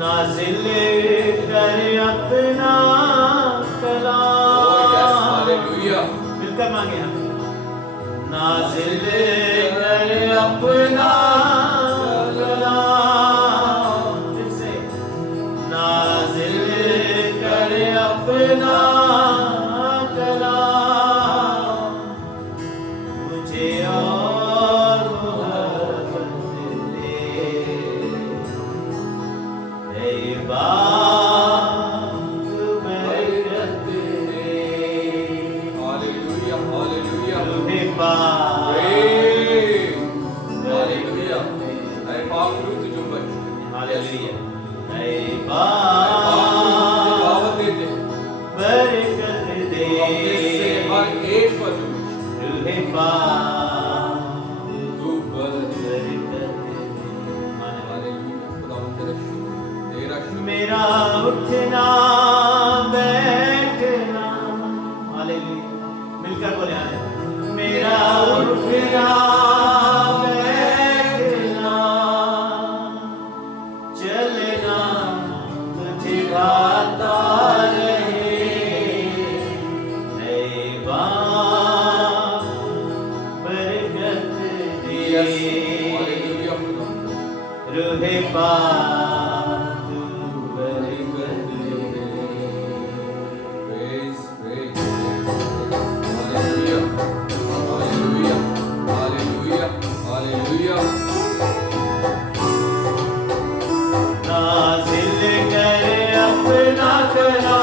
नाज़िल कर अपना कलाम। मिलकर मांगे हम। नाज़िल कर अपना कलाम। फिर से नाज़िल कर अपना कलाम। मुझे और मोहब्बत दे ऐ बाप बरकत दे। हालेलुया हालेलुया रूहे पाक हालेलुया ऐ पाक रूह तुझे बच हालेलुया ऐ दावत बाप देते बरकत दे अपने से हर एक पर रूहे पाक तू बरकत बरकत दे। हालेलुया खुदावंद तेरा शुक्र मेरा उठना बैठना हालेलुया मिलकर बोले हालेलुया। मेरा उठना बैठना चलना तुझे भाता रहे ऐ बाप बरकत दे हालेलुया खुदावंद रूहे पाक तू बरकत दे। praise praise hallelujah hallelujah hallelujah hallelujah नाज़िल कर अपना कलाम।